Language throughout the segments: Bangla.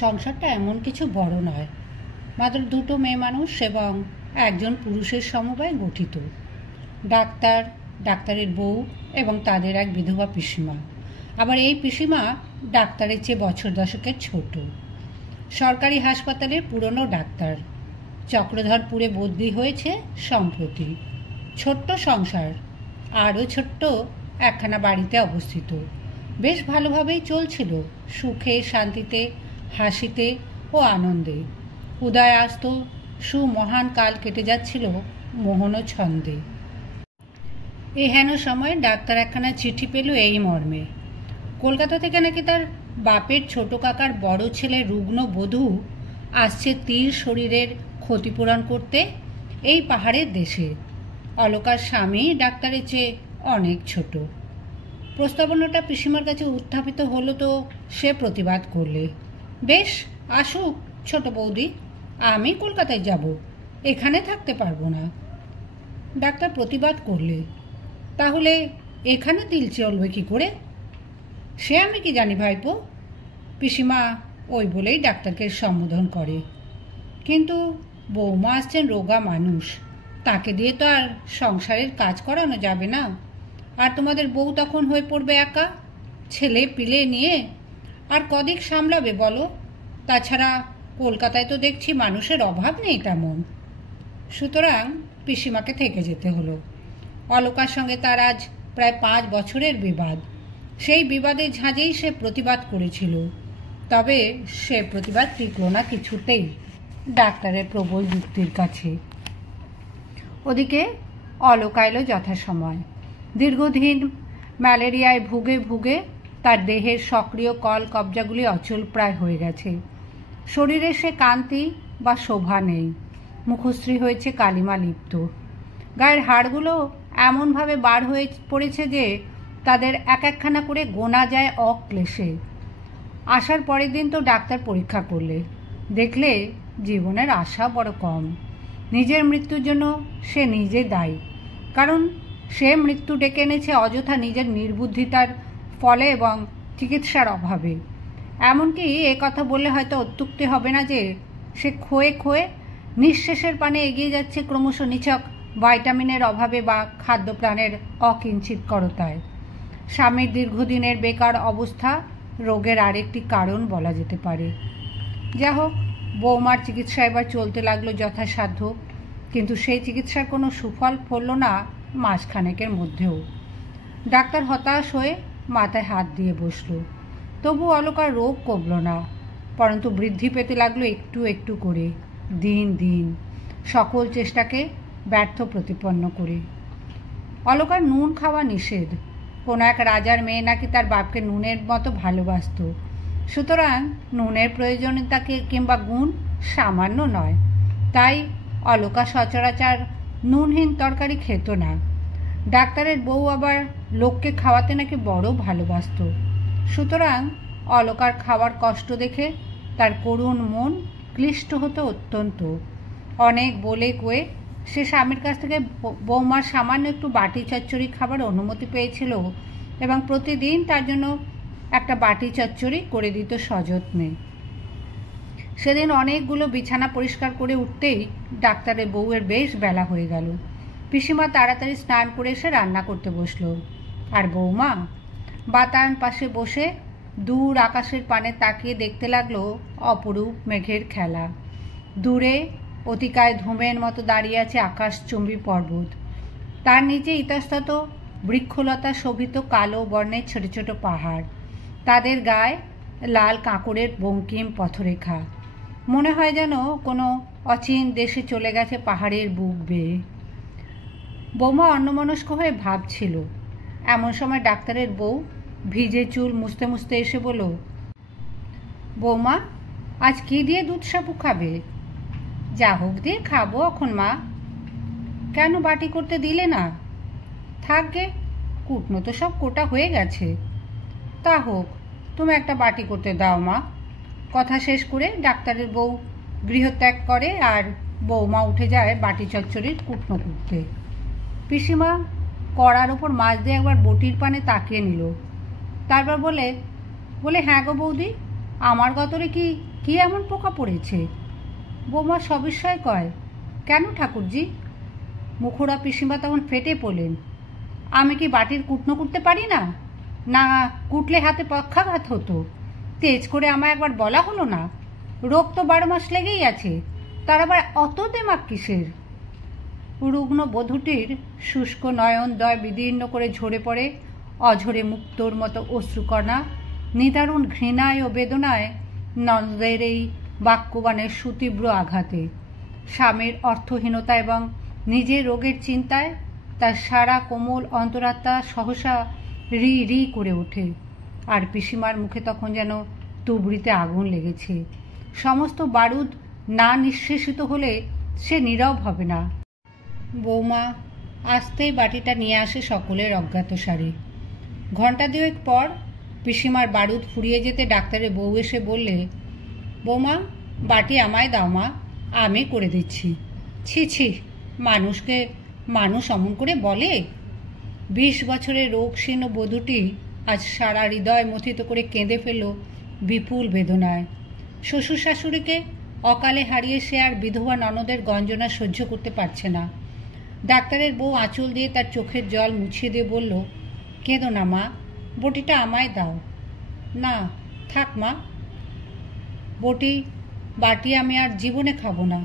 সংসারটা এমন কিছু বড় নয়, মাত্র দুটো মেয়ে মানুষ এবং একজন পুরুষের সমবায়ে গঠিত। ডাক্তার, ডাক্তারের বউ এবং তাদের এক বিধবা পিসিমা। আবার এই পিসিমা ডাক্তারের চেয়ে বছর দশকের ছোট। সরকারি হাসপাতালের পুরনো ডাক্তার, চক্রধরপুরে বদলি হয়েছে সম্প্রতি। ছোট্ট সংসার, আরও ছোট্ট একখানা বাড়িতে অবস্থিত। বেশ ভালোভাবেই চলছিল, সুখে শান্তিতে, হাসিতে ও আনন্দে। উদয় আসত, সুমহান কাল কেটে যাচ্ছিল মোহন ছন্দে। এই হেন সময় ডাক্তার একখানা চিঠি পেল এই মর্মে: কলকাতা থেকে নাকি তার বাপের ছোট কাকার বড় ছেলে রুগ্ন বধূ আসছে তীর শরীরের ক্ষতিপূরণ করতে এই পাহাড়ের দেশে। অলকার স্বামী ডাক্তারের চেয়ে অনেক ছোট। প্রস্তাবনাটা পিসিমার কাছে উত্থাপিত হলো তো সে প্রতিবাদ করলে, বেশ আসুক ছোট বৌদি, আমি কলকাতায় যাব, এখানে থাকতে পারবো না। ডাক্তার প্রতিবাদ করলে, তাহলে এখানে তিল চলবে কী করে? সে আমি কি জানি ভাইপো। পিসিমা ওই বলেই ডাক্তারকে সম্বোধন করে। কিন্তু বৌমা আসছেন রোগা মানুষ, তাকে দিয়ে তো আর সংসারের কাজ করানো যাবে না। আর তোমাদের বউ তখন হয়ে পড়বে একা, ছেলে পিলে নিয়ে আর কদিক সামলাবে বলো? তাছাড়া কলকাতায় তো দেখছি মানুষের অভাব নেই তেমন। সুতরাং পিসিমাকে থেকে যেতে হলো। অলকার সঙ্গে তার আজ প্রায় 5 বছরের বিবাদ। সেই বিবাদের ঝাঁজেই সে প্রতিবাদ করেছিল, তবে সে প্রতিবাদ টিকল না কিছুতেই ডাক্তারের প্রবল যুক্তির কাছে। ওদিকে অলকা এলো যথাসময়। দীর্ঘদিন ম্যালেরিয়ায় ভুগে ভুগে তার দেহের সক্রিয় কল কবজাগুলি অচল প্রায় হয়ে গেছে। শরীরে সে কান্তি বা শোভা নেই, মুখশ্রী হয়েছে কালিমা লিপ্ত। গায়ের হাড়গুলো এমনভাবে বার হয়ে পড়েছে যে তাদের এক একখানা করে গোনা যায় অক্লেশে। আসার পরের দিন তো ডাক্তার পরীক্ষা করলে, দেখলে জীবনের আশা বড় কম। নিজের মৃত্যুর জন্য সে নিজে দায়ী, কারণ সে মৃত্যু ডেকে এনেছে অযথা নিজের নির্বুদ্ধিতার ফলে এবং চিকিৎসার অভাবে। এমনকি এ কথা বললে হয়তো অত্যুক্তি হবে না যে সে ক্ষয়ে ক্ষয়ে নিঃশেষের পানে এগিয়ে যাচ্ছে ক্রমশ নিছক ভাইটামিনের অভাবে বা খাদ্যপ্রাণের অকিঞ্চিতকরতায়। স্বামীর দীর্ঘদিনের বেকার অবস্থা রোগের আরেকটি কারণ বলা যেতে পারে। যা হোক, বৌমার চিকিৎসা এবার চলতে লাগলো যথাসাধ্য, কিন্তু সেই চিকিৎসার কোনো সুফল ফলল না মাসখানেকের মধ্যেও। ডাক্তার হতাশ হয়ে মাথায় হাত দিয়ে বসল। তবু অলকার রোগ কমল না, পরন্তু বৃদ্ধি পেতে লাগলো একটু একটু করে, দিন দিন, সকল চেষ্টাকে ব্যর্থ প্রতিপন্ন করে। অলকার নুন খাওয়া নিষেধ। কোনো এক রাজার মেয়ে নাকি তার বাপকে নুনের মতো ভালোবাসত, সুতরাং নুনের প্রয়োজনীয়তাকে কিংবা গুণ সামান্য নয়। তাই অলকা সচরাচর নুনহীন তরকারি খেত না। ডাক্তারের বউ আবার লোককে খাওয়াতে নাকি বড় ভালোবাসত, সুতরাং অলকার খাওয়ার কষ্ট দেখে তার করুণ মন ক্লিষ্ট হতো অত্যন্ত। অনেক বলে কয়ে সে স্বামীর কাছ থেকে বৌমার সামান্য একটু বাটি চচ্চড়ি খাবার অনুমতি পেয়েছিল এবং প্রতিদিন তার জন্য একটা বাটি চচ্চড়ি করে দিত সযত্নে। সেদিন অনেকগুলো বিছানা পরিষ্কার করে উঠতেই ডাক্তারের বউয়ের বেশ বেলা হয়ে গেল। পিসিমা তাড়াতাড়ি স্নান করে এসে রান্না করতে বসলো, আর বৌমা বাতায়ন পাশে বসে দূর আকাশের পানে তাকিয়ে দেখতে লাগলো অপরূপ মেঘের খেলা। দূরে অতিকায় ধূমের মতো দাঁড়িয়ে আছে আকাশচুম্বী পর্বত, তার নিচে ইতস্তত বৃক্ষলতা শোভিত কালো বর্ণের ছোট ছোট পাহাড়, তাদের গায়ে লাল কাঁকড়ের বঙ্কিম পথরেখা। মনে হয় যেন কোনো অচিন দেশে চলে গেছে পাহাড়ের বুক বেয়ে। বৌমা অন্যমনস্ক হয়ে ভাবছিল। এমন সময় ডাক্তারের বউ ভিজে চুল মুছতে মুছতে এসে বলল, বৌমা, আজ কি দিয়ে দুধ সাবু খাবে? যা হোক দিয়ে খাবো এখন মা। কেন বাটি করতে দিলে না? থাকবে, কুটনো তো সব কোটা হয়ে গেছে। তা হোক, তুমি একটা বাটি করতে দাও মা। কথা শেষ করে ডাক্তারের বউ গৃহত্যাগ করে আর বৌমা উঠে যায় বাটি চচ্চড়ির কুটনো কুটতে। পিসিমা কড়ার ওপর মাছ দিয়ে একবার বটির পানে তাকিয়ে নিল, তারপর বলে হ্যাঁ গো বৌদি, আমার গতরে কি কি এমন পোকা পড়েছে? বৌমা সবিস্ময় কয়, কেন ঠাকুরজি? মুখুরা পিসিমা তখন ফেটে পড়লেন, আমি কি বাটির কুটনো করতে পারি না? না কুটলে হাতে পক্ষাঘাত হতো। তেজ করে আমায় একবার বলা হলো না? রোগ তো 12 মাস লেগেই আছে, তার আবার অত দেমাক কিসের? রুগ্ন বধূটির শুষ্ক নয়নদ্বয় বিদীর্ণ করে ঝরে পড়ে অঝরে মুক্তোর মতো অশ্রুকণা। নিদারুণ ঘৃণায় ও বেদনায় ননদের এই বাক্যবাণের সুতীব্র আঘাতে, স্বামীর অর্থহীনতা এবং নিজের রোগের চিন্তায় তার সারা কোমল অন্তরাত্মা সহসা রি রি করে ওঠে। আর পিসিমার মুখে তখন যেন তুবড়িতে আগুন লেগেছে। সমস্ত বারুদ না নিঃশেষিত হলে সে নীরব হবে না। বৌমা আস্তেই বাটিটা নিয়ে আসে সকলের অজ্ঞাতসারে। ঘণ্টা দুয়েক পর পিসিমার বারুদ ফুরিয়ে যেতে ডাক্তারের বউ এসে বললে, বৌমা বাটি আমায় দাও মা, আমি করে দিচ্ছি। ছি ছি, মানুষকে মানুষ অমন করে বলে? 20 বছরের রোগশীর্ণ বধূটি আজ সারা হৃদয় মথিত করে কেঁদে ফেলল বিপুল বেদনায়। শ্বশুর শাশুড়িকে অকালে হারিয়ে সে আর বিধবা ননদের গঞ্জনা সহ্য করতে পারছে না। ডাক্তারের বউ আঁচল দিয়ে তার চোখের জল মুছিয়ে দিয়ে বলল, কেঁদো না মা, বটিটা আমায় দাও। না থাক মা, বাটি আমি আর জীবনে খাবো না।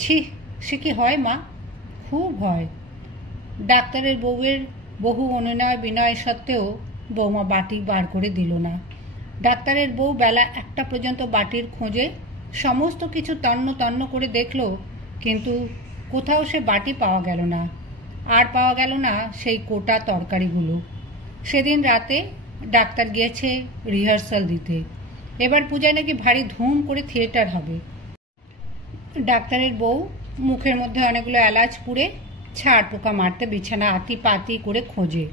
ছি, সে কি হয় মা? খুব হয়। ডাক্তারের বউয়ের বহু অনুনয় বিনয় সত্ত্বেও বৌমা বাটি বার করে দিল না। ডাক্তারের বউ বেলা 1টা পর্যন্ত বাটির খোঁজে সমস্ত কিছু তন্ন তন্ন করে দেখল, কিন্তু কোথাও সে বাটি পাওয়া গেল না। আর পাওয়া গেল না সেই কোটা তরকারিগুলো। সেদিন রাতে ডাক্তার গিয়েছে রিহার্সাল দিতে। এবার পূজায় নাকি ভারী ধুম করে থিয়েটার হবে। ডাক্তারের বউ মুখের মধ্যে অনেকগুলো এলাচ পুড়ে ছাড় পোকা মারতে বিছানা আতি পাতি করে খোঁজে।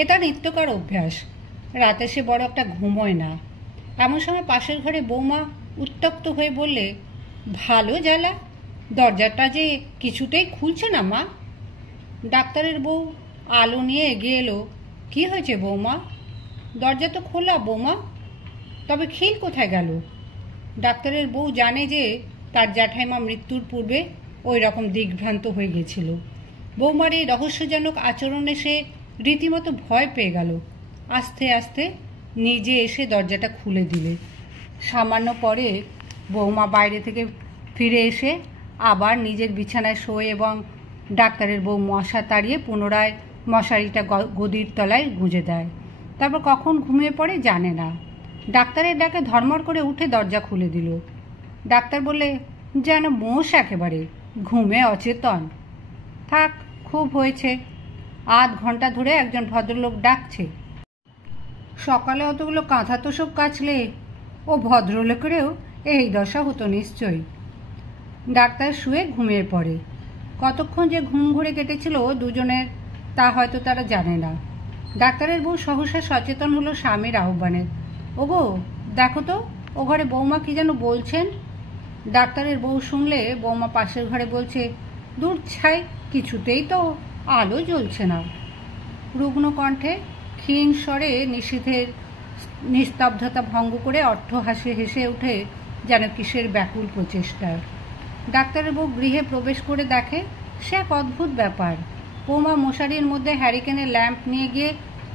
এ তার নিত্যকার অভ্যাস। রাতে সে বড় একটা ঘুমোয় না। এমন সময় পাশের ঘরে বৌমা উত্তপ্ত হয়ে বললে, ভালো জ্বালা, দরজাটা যে কিছুতেই খুলছে না মা। ডাক্তারের বউ আলো নিয়ে এগিয়ে এলো। কি হয়েছে বৌমা? দরজা তো খোলা বৌমা, তবে খিল কোথায় গেল? ডাক্তারের বউ জানে যে তার জ্যাঠাইমা মৃত্যুর পূর্বে ওই রকম দিগ্ভ্রান্ত হয়ে গেছিল। বৌমার এই রহস্যজনক আচরণে সে রীতিমতো ভয় পেয়ে গেল। আস্তে আস্তে নিজে এসে দরজাটা খুলে দিলে। সামান্য পরে বৌমা বাইরে থেকে ফিরে এসে আবার নিজের বিছানায় শোয় এবং ডাক্তারের বউ মশা তাড়িয়ে পুনরায় মশারিটা গদির তলায় গুঁজে দেয়। তারপর কখন ঘুমিয়ে পড়ে জানে না। ডাক্তারের ডাকে ধর্মর করে উঠে দরজা খুলে দিল। ডাক্তার বললে, যেন মোষ একেবারে, ঘুমে অচেতন। থাক, খুব হয়েছে। আধ ঘন্টা ধরে একজন ভদ্রলোক ডাকছে। সকালে অতগুলো কাঁথা তো সব কাচলে ও ভদ্রলোকেরও এই দশা হতো নিশ্চয়ই। ডাক্তার শুয়ে ঘুমিয়ে পড়ে। কতক্ষণ যে ঘুম ঘুরে কেটেছিল দুজনের তা হয়তো তারা জানে না। ডাক্তারের বউ সহসা সচেতন হলো স্বামীর আহ্বানে। ওগো দেখো তো, ও ঘরে বৌমা কি যেন বলছেন। ডাক্তারের বউ শুনলে বৌমা পাশের ঘরে বলছে, দূর ছাই, কিছুতেই তো আলো জ্বলছে না। রুগ্ন কণ্ঠে ক্ষীণ স্বরে নিষিদ্ধের নিস্তব্ধতা ভঙ্গ করে অট্টহাসি হেসে ওঠে যেন কিসের ব্যাকুল প্রচেষ্টা। ডাক্তারের বউ গৃহে প্রবেশ করে দেখে সে এক অদ্ভুত ব্যাপার। বৌমা মশারির মধ্যে হ্যারিকেনের ল্যাম্প নিয়ে গিয়ে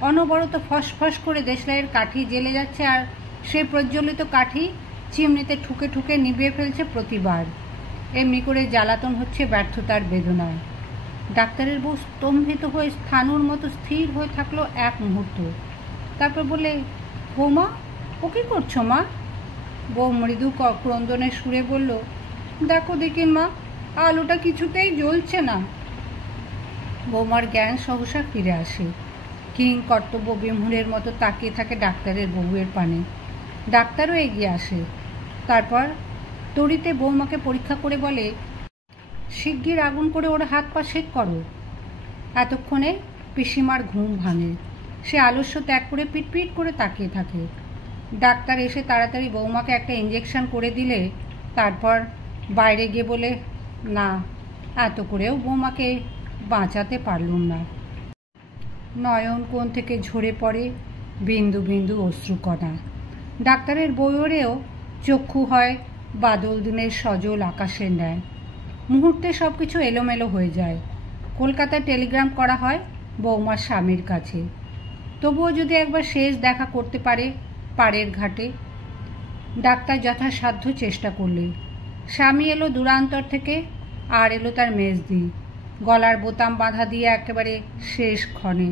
অনবরত ফসফস করে দেশলাইয়ের কাঠি জ্বেলে যাচ্ছে, আর সেই প্রজ্বলিত কাঠি চিমনিতে ঠুকে ঠুকে নিভিয়ে ফেলছে প্রতিবার। এমনি করে জ্বালাতন হচ্ছে ব্যর্থতার বেদনায়। ডাক্তারের বউ স্তম্ভিত হয়ে স্থাণুর মতো স্থির হয়ে থাকলো এক মুহূর্ত। তারপর বলে, বৌমা ও কী করছো মা? বউ মৃদু ক্রন্দনের সুরে বলল, দেখো দেখিন মা, আলোটা কিছুতেই জ্বলছে না। বৌমার জ্ঞান সহসা ফিরে আসে। কিং কর্তব্য বিমূঢ়ের মতো তাকিয়ে থাকে ডাক্তারের বউয়ের পানে। ডাক্তারও এগিয়ে আসে। তারপর তড়িতে বৌমাকে পরীক্ষা করে বলে, শিগগির আগুন করে ওর হাত পা সেঁক করো। এতক্ষণে পিসিমার ঘুম ভাঙে। সে আলস্য ত্যাগ করে পিটপিট করে তাকিয়ে থাকে। ডাক্তার এসে তাড়াতাড়ি বৌমাকে একটা ইঞ্জেকশন করে দিলে তারপর বাইরে গিয়ে বলে, না, এত করেও বৌমাকে বাঁচাতে পারলুম না। নয়ন কোণ থেকে ঝরে পড়ে বিন্দু বিন্দু অশ্রুকণা। ডাক্তারের বউয়েরও চক্ষু হয় বাদল দিনের সজল আকাশের ন্যায়। মুহূর্তে সব কিছু এলোমেলো হয়ে যায়। কলকাতায় টেলিগ্রাম করা হয় বৌমার স্বামীর কাছে, তবুও যদি একবার শেষ দেখা করতে পারে পাড়ের ঘাটে। ডাক্তার যথাসাধ্য চেষ্টা করলে। স্বামী এলো দূরান্তর থেকে, আর এলো তার মেজদি, গলার বোতাম বাঁধা দিয়ে একেবারে শেষ ক্ষণে।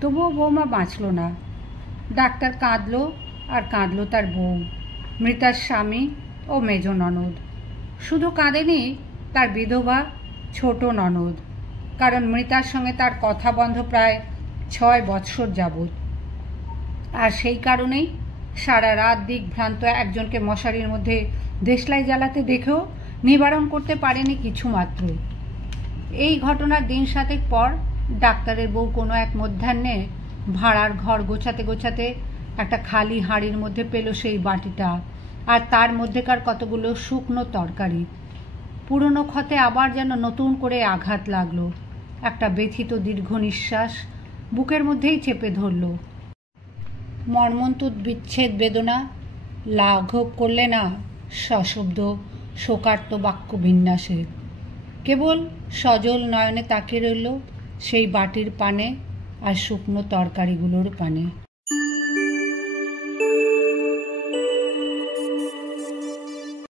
তবুও বৌমা বাঁচল না। ডাক্তার কাঁদল, আর কাঁদল তার বউ, মৃতার স্বামী ও মেজ ননদ। শুধু কাঁদেনি তার বিধবা ছোট ননদ, কারণ মৃতার সঙ্গে তার কথা বন্ধ প্রায় 6 বৎসর যাবৎ। আর সেই কারণেই সারা রাত দিকভ্রান্ত একজনকে মশারির মধ্যে দেশলাই জ্বালাতে দেখেও নিবারণ করতে পারেনি কিছুমাত্র। এই ঘটনার দিন 7 পর ডাক্তারের বউ কোনো এক মধ্যাহ্নে ভাড়ার ঘর গোছাতে গোছাতে একটা খালি হাঁড়ির মধ্যে পেল সেই বাটিটা, আর তার মধ্যেকার কতগুলো শুকনো তরকারি। পুরনো ক্ষতে আবার যেন নতুন করে আঘাত লাগলো। একটা ব্যথিত দীর্ঘ নিঃশ্বাস বুকের মধ্যেই চেপে ধরল। মর্মন্তুদ বিচ্ছেদ বেদনা লাঘব করলে না সশব্দ শোকার্ত বাক্য বিন্যাসে। কেবল সজল নয়নে তাকিয়ে রইল সেই বাটির পানে আর শুকনো তরকারিগুলোর পানে।